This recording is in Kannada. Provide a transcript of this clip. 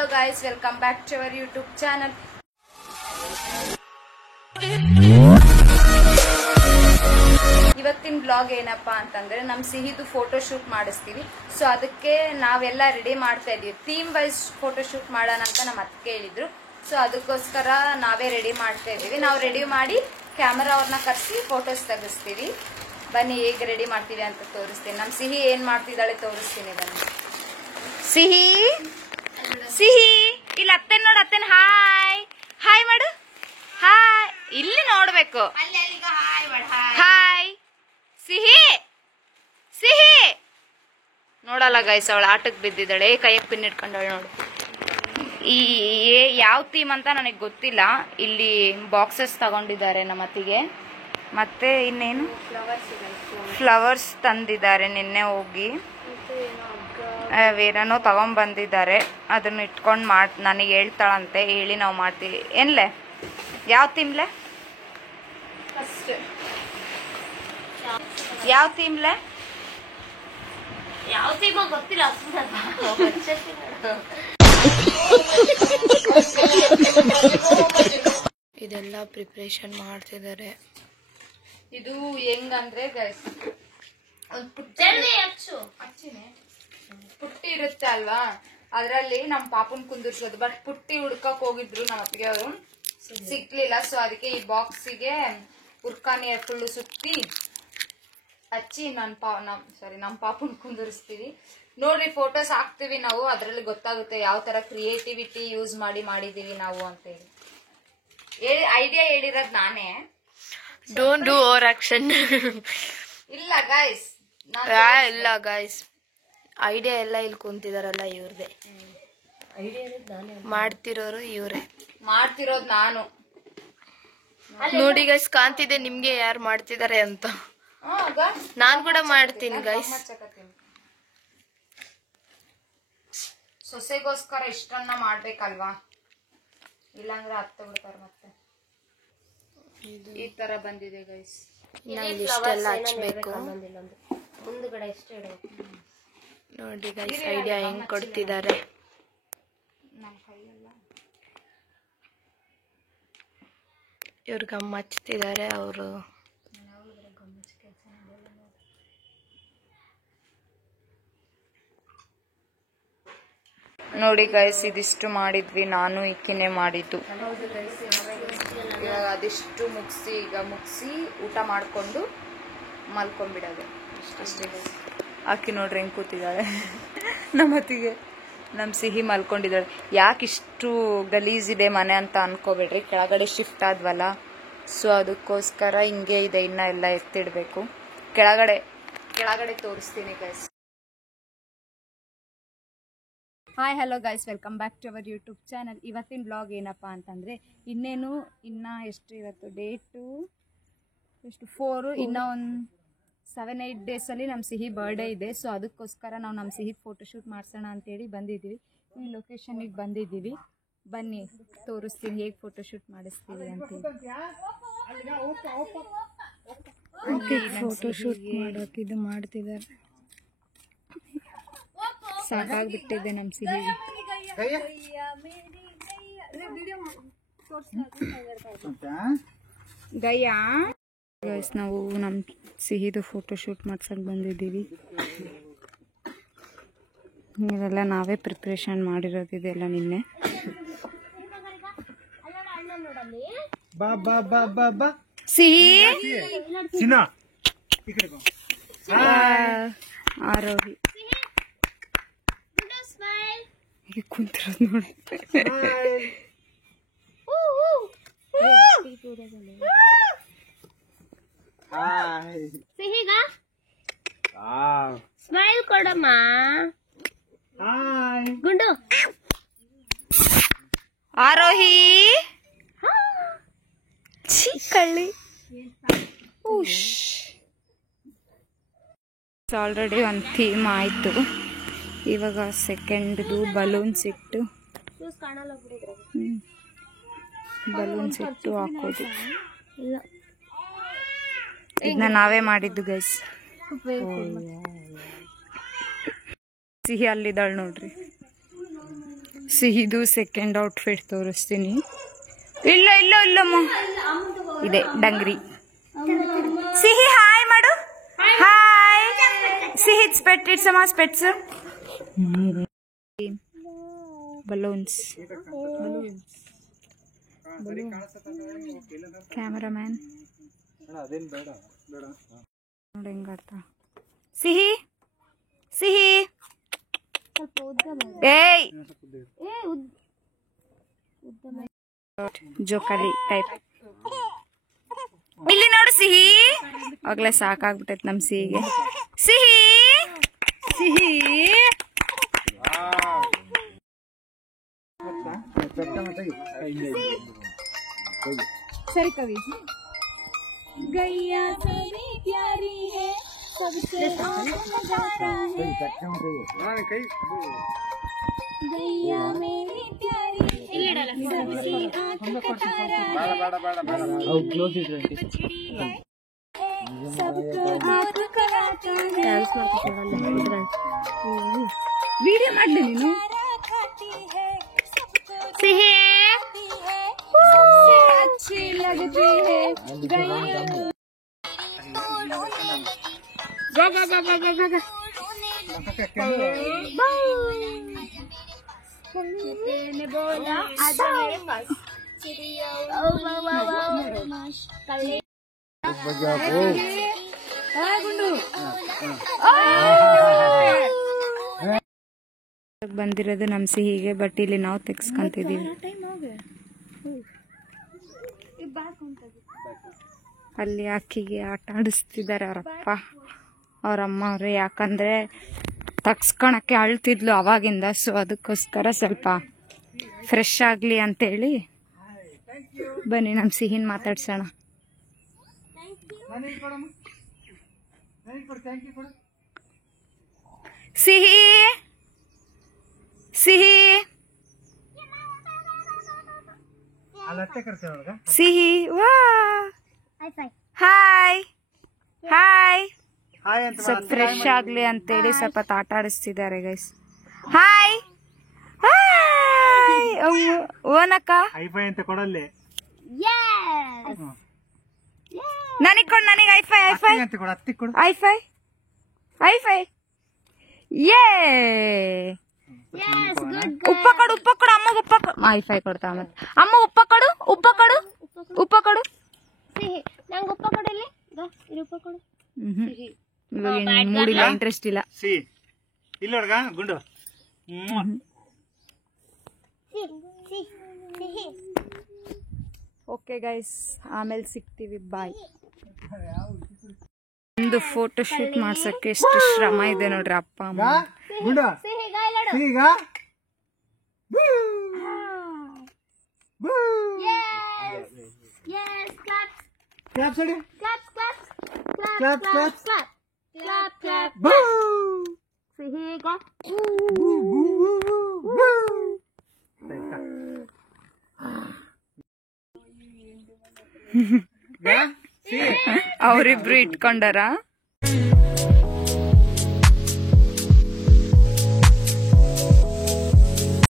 Hello guys, welcome back to our YouTube channel. ಇವತ್ತಿನ ಬ್ಲಾಗ್ ಏನಪ್ಪಾ ಅಂತಂದ್ರೆ ನಮ್ಮ ಸಿಹಿದು ಫೋಟೋ ಶೂಟ್ ಮಾಡಿಸ್ತೀವಿ. ಸೊ ಅದಕ್ಕೆ ನಾವೆಲ್ಲ ರೆಡಿ ಮಾಡ್ತಾ ಇದೀವಿ. ಥೀಮ್ ವೈಸ್ ಫೋಟೋ ಶೂಟ್ ಮಾಡೋಣ ಅಂತ ನಮ್ಮ ಅತ್ತೆ ಹೇಳಿದ್ರು. ಸೊ ಅದಕ್ಕೋಸ್ಕರ ನಾವೇ ರೆಡಿ ಮಾಡ್ತಾ ಇದೀವಿ. ನಾವು ರೆಡಿ ಮಾಡಿ ಕ್ಯಾಮೆರಾ ಅವ್ರನ್ನ ಕರೆಸಿ ಫೋಟೋಸ್ ತೆಗಿಸ್ತೀವಿ. ಬನ್ನಿ ಹೇಗೆ ರೆಡಿ ಮಾಡ್ತೀವಿ ಅಂತ ತೋರಿಸ್ತೀನಿ. ನಮ್ಮ ಸಿಹಿ ಏನ್ ಮಾಡ್ತಿದ್ದಾಳೆ ತೋರಿಸ್ತೀನಿ. ಬನ್ನಿ ಸಿಹಿ, ಸಿಹಿ ಇಲ್ಲಿ ಅತ್ತೆನ್ ನೋಡು. ಅತ್ತೆನ್ ಹಾಯ್ ಹಾಯ್ ಮಾಡು. ಹಾಯ್ ಇಲ್ಲಿ ನೋಡ್ಬೇಕು. ಹಾಯ್ ಸಿಹಿ, ಸಿಹಿ ನೋಡಲ್ಲ ಗೈಸ್, ಅವಳು ಆಟಕ್ಕೆ ಬಿದ್ದಿದ್ದಾಳೆ. ಕೈಯಕ್ಕೆ ಪಿನ್ ಇಟ್ಕೊಂಡವಳು ನೋಡು. ಈ ಯಾವ ಥೀಮ್ ಅಂತ ನನಗೆ ಗೊತ್ತಿಲ್ಲ. ಇಲ್ಲಿ ಬಾಕ್ಸಸ್ ತಗೊಂಡಿದ್ದಾರೆ ನಮ್ಮ ಅತ್ತಿಗೆ. ಮತ್ತೆ ಇನ್ನೇನು ಫ್ಲವರ್ಸ್ ತಂದಿದ್ದಾರೆ ನಿನ್ನೆ ಹೋಗಿ. ಬೇರೆನೋ ತಗೊಂಡ್ಬಂದಿದ್ದಾರೆ. ಅದನ್ನ ಇಟ್ಕೊಂಡು ನನಗೆ ಹೇಳ್ತಾಳಂತೆ. ಹೇಳಿ ನಾವು ಮಾಡ್ತೀವಿ. ಏನ್ಲೆ ಯಾವ ಥೀಮ್ಲೆ? ಯಾವ ಥೀಮ್ಲೆ? ಯಾವ ಥೀಮ್ ಗೊತ್ತಿಲ್ಲ. ಇದೆಲ್ಲ ಪ್ರಿಪ್ರೇಷನ್ ಮಾಡ್ತಿದ್ದಾರೆ. ಇದು ಹೆಂಗಂದ್ರೆ ಗೈಸ್, ಪುಟ್ಟಿ ಇರುತ್ತೆ ಅಲ್ವಾ, ಅದ್ರಲ್ಲಿ ನಮ್ ಪಾಪನ್ ಕುಂದಿರ್ಸೋದು. ಬಟ್ ಪುಟ್ಟಿ ಹುಡ್ಕಕ್ ಹೋಗಿದ್ರು ನಮ್ಮ ಅತ್ತಿಗೆ ಅವರು, ಸಿಕ್ಲಿಲ್ಲ. ಸೊ ಅದಕ್ಕೆ ಈ ಬಾಕ್ಸಿಗೆ ಉರ್ಕಾನಿ ಫುಲ್ಲು ಸುತ್ತಿ ಹಚ್ಚಿ ನಮ್ ಪಾಪನ್ ಕುಂದಿರಿಸ್ತೀವಿ. ನೋಡ್ರಿ ಫೋಟೋಸ್ ಹಾಕ್ತಿವಿ ನಾವು. ಅದ್ರಲ್ಲಿ ಗೊತ್ತಾಗುತ್ತೆ ಯಾವ ತರ ಕ್ರಿಯೇಟಿವಿಟಿ ಯೂಸ್ ಮಾಡಿದೀವಿ ನಾವು ಅಂತ ಹೇಳಿ. ಐಡಿಯಾ ಹೇಳಿರೋದ್ ನಾನೇ. Don't do over action. ಇಲ್ಲ ಗೈಸ್, ಇಲ್ಲ ಗೈಸ್, ಐಡಿಯಾ ಎಲ್ಲ ಇಲ್ಲಿ ಕುಂತಿದಾರಲ್ಲ ಇವ್ರದೇ. ಮಾಡ್ತಿರೋರು ಇವ್ರೆ. ಮಾಡ್ತಿರೋದ್ ನಾನು. ನೋಡಿ ಗೈಸ್, ಕಾಣ್ತಿದೆ ನಿಮ್ಗೆ ಯಾರು ಮಾಡ್ತಿದ್ದಾರೆ ಅಂತ. ನಾನ್ ಕೂಡ ಮಾಡ್ತೀನಿ ಗೈಸ್. ಸೊಸೆಗೋಸ್ಕರ ಇಷ್ಟನ್ನ ಮಾಡ್ಬೇಕಲ್ವಾ, ಇಲ್ಲಾಂದ್ರೆ ಹತ್ತ ಬಿಡ್ತಾರ. ಮತ್ತೆ ಈ ತರ ಬಂದಿದೆ ಗೈಸ್. ಇಷ್ಟೆಲ್ಲ ಹಚ್ಬೇಕು. ಮುಂದ್ಗಡೆ ಎಷ್ಟು ಇಡಬೇಕು ನೋಡಿ ಗೈಸ್, ಐಡಿಯಾ ಹೆಂಗ್ ಕೊಡ್ತಿದ್ದಾರೆ. ಇವ್ರ ಗಮ್ ಹಚ್ತಿದ್ದಾರೆ ಅವರು. ನೋಡಿ ಗೈಸ್, ಇದಿಷ್ಟು ಮಾಡಿದ್ವಿ. ನಾನು ಇಕ್ಕಿನೇ ಮಾಡಿದ್ದು. ಇವಾಗ ಅದಿಷ್ಟು ಮುಗಿಸಿ, ಈಗ ಮುಗಿಸಿ ಊಟ ಮಾಡ್ಕೊಂಡು ಮಲ್ಕೊಂಡ್ಬಿಡೋದು ಅಷ್ಟೇ. ಆಕಿ ನೋಡ್ರಿ ಹೆಂಗ್ ಕೂತಿದ್ದಾಳೆ ನಮ್ಮ ಅತ್ತಿಗೆ. ನಮ್ಮ ಸಿಹಿ ಮಲ್ಕೊಂಡಿದ್ದಾಳೆ. ಯಾಕಿಷ್ಟು ಗಲೀಜಿದೆ ಮನೆ ಅಂತ ಅನ್ಕೋಬೇಡ್ರಿ, ಕೆಳಗಡೆ ಶಿಫ್ಟ್ ಆದ್ವಲ್ಲ. ಸೊ ಅದಕ್ಕೋಸ್ಕರ ಹಿಂಗೆ ಇದೆ. ಇನ್ನ ಎಲ್ಲ ಎತ್ತಿಡ್ಬೇಕು. ಕೆಳಗಡೆ ತೋರಿಸ್ತೀನಿ guys. Hi hello guys, welcome back to our YouTube channel. ಇವತ್ತಿನ ಬ್ಲಾಗ್ ಏನಪ್ಪ ಅಂತಂದರೆ, ಇನ್ನ ಎಷ್ಟು ಇವತ್ತು ಡೇಟು ಎಷ್ಟು 4, ಇನ್ನೂ ಒಂದು 7-8 ಡೇಸಲ್ಲಿ ನಮ್ಮ ಸಿಹಿ ಬರ್ಡೇ ಇದೆ. ಸೊ ಅದಕ್ಕೋಸ್ಕರ ನಾವು ನಮ್ಮ ಸಿಹಿ ಫೋಟೋಶೂಟ್ ಮಾಡಿಸೋಣ ಅಂತೇಳಿ ಬಂದಿದ್ದೀವಿ. ಈ ಲೊಕೇಶನಿಗೆ ಬಂದಿದ್ದೀವಿ. ಬನ್ನಿ ತೋರಿಸ್ತೀನಿ ಹೇಗೆ ಫೋಟೋಶೂಟ್ ಮಾಡಿಸ್ತೀವಿ ಅಂತೇಳಿ. ಫೋಟೋಶೂಟ್ ಮಾಡೋಕೆ ಇದು ಮಾಡ್ತಿದ್ದಾರೆ. ಸಾಕಾಗ್ಬಿಟ್ಟಿದೆ ನಮ್ಮ ಸಿಹಿ. ಗೈಸ್, ನಾವು ನಮ್ಮ ಸಿಹಿದು ಫೋಟೋಶೂಟ್ ಮಾಡ್ಸಕ್ ಬಂದಿದ್ದೀವಿ. ಇದೆಲ್ಲ ನಾವೇ ಪ್ರಿಪ್ರೇಷನ್ ಮಾಡಿರೋದು. ಇದೆಲ್ಲ ನಿನ್ನೆ. ಸಿಹಿ ಆರೋಹಿ ಕುಂತಿರೋದು ನೋಡಿ. ಸಿಹಿಗ ಸ್ಮೈಲ್ ಕೊಡಮ್ಮ. ಗುಂಡು ಆರೋಹಿ ಕಳ್ಳಿ. ಆಲ್ರೆಡಿ ಒಂದು ಥೀಮ್ ಆಯಿತು. ಇವಾಗ ಸೆಕೆಂಡ್ದು ಬಲೂನ್ಸ್ ಇಟ್ಟು ಹಾಕೋದು. ಇದನ್ನ ನಾವೇ ಮಾಡಿದ್ದು ಗೈಸ್. ಸಿಹಿ ಅಲ್ಲಿದ್ದಾಳೆ ನೋಡ್ರಿ. ಸಿಹಿದು ಸೆಕೆಂಡ್ ಔಟ್ಫಿಟ್ ತೋರಿಸ್ತೀನಿ. ಇಲ್ಲಮ್ಮ ಇದೆ ಡಂಗ್ರಿ. ಸಿಹಿ ಹಾಯ್ ಮಾಡು. ಹಾಯ್ ಸಿಹಿ ಸ್ಪೆಟ್ಸ್ ಬಲೂನ್ಸ್ ಕ್ಯಾಮರಾಮ್ಯಾನ್ ನೋಡಿ ಹೆಂಗಾಡ್ತಾ. ಸಿಹಿ ಏಯ್ ಜೋಕಾಲಿ ಟೈಪ್. ಇಲ್ಲಿ ನೋಡು ಸಿಹಿ, ಆಗ್ಲೇ ಸಾಕಾಗ್ಬಿಟ್ಟೈತ್ ನಮ್ ಸಿಹಿಗೆ. ಸಿಹಿ ಸರಿ ಕವಿ. ಗೈಯಾ तेरी प्यारी है सबसे जाता है गैया मेरी प्यारी सबसे आँख का तारा है सबको आँख कराता है. ವಿಡಿಯೋ ಮಾಡ್ಲಿ ನೀನು. ಸಿಹಿ अच्छी लगती है ने बोला आजा मेरे पास ಬಂದಿರೋದು ನಮ್ ಸಿಹಿಗೆ. ಬಟ್ ಇಲ್ಲಿ ನಾವು ತೆಗ್ಸ್ಕೊಂತಿದೀವಿ. ಅಲ್ಲಿ ಅಕ್ಕಿಗೆ ಆಟ ಆಡಿಸ್ತಿದ್ದಾರೆ ಅವರಪ್ಪ ಅವರಮ್ಮ ಅವರು. ಯಾಕಂದ್ರೆ ತಗ್ಸ್ಕೊಳಕ್ಕೆ ಅಳ್ತಿದ್ಲು ಅವಾಗಿಂದ. ಸೊ ಅದಕ್ಕೋಸ್ಕರ ಸ್ವಲ್ಪ ಫ್ರೆಶ್ ಆಗ್ಲಿ ಅಂತೇಳಿ ಬನ್ನಿ ನಮ್ ಸಿಹಿನ್ ಮಾತಾಡ್ಸೋಣ. ಸಿಹಿ ಸಿಹಿ ವಾ ಹಾಯ್ ಸ್ವಲ್ಪ ಫ್ರೆಶ್ ಆಗ್ಲಿ ಅಂತೇಳಿ ಸ್ವಲ್ಪ ಆಟ ಆಡಿಸ್ತಿದ್ದಾರೆ ಗೈಸ್. ಹಾಯ್ ಓನಕ್ಕ ಅಂತ ಕೊಡಲ್ಲಿ ನನಗೆ ಕೊಡು. ನನಗೆ ಐಫೈ ಯೇ ಉಪ್ಪ ಕೊಡು ಅಮ್ಮಗೆ ಉಪ್ಪ ಕೊಡು. ಐಫೈ ಕೊಡ್ತಾ ಮತ್ತೆ ಅಮ್ಮ ಉಪ್ಪ ಕೊಡು. ನಂಗೆ ಉಪ್ಪ ಕೊಡಲಿ ಉಪ್ಪ ಕೊಡು. ಮೂಡಿಲ್ಲ, ಇಂಟ್ರೆಸ್ಟ್ ಇಲ್ಲ. ಇಲ್ಲೊಡ್ಗ ಗುಂಡು ಓಕೆ ಗೈಸ್, ಆಮೇಲೆ ಸಿಗ್ತೀವಿ. ಬಾಯ್. ಒಂದು ಫೋಟೋ ಶೂಟ್ ಮಾಡ್ಸಕ್ಕೆ ಎಷ್ಟು ಶ್ರಮ ಇದೆ ನೋಡ್ರಿ ಅಪ್ಪ ಅಮ್ಮ. ಗುಂಡು ಈಗ ಅವರಿಬ್ರು ಇಟ್ಕೊಂಡಾರ.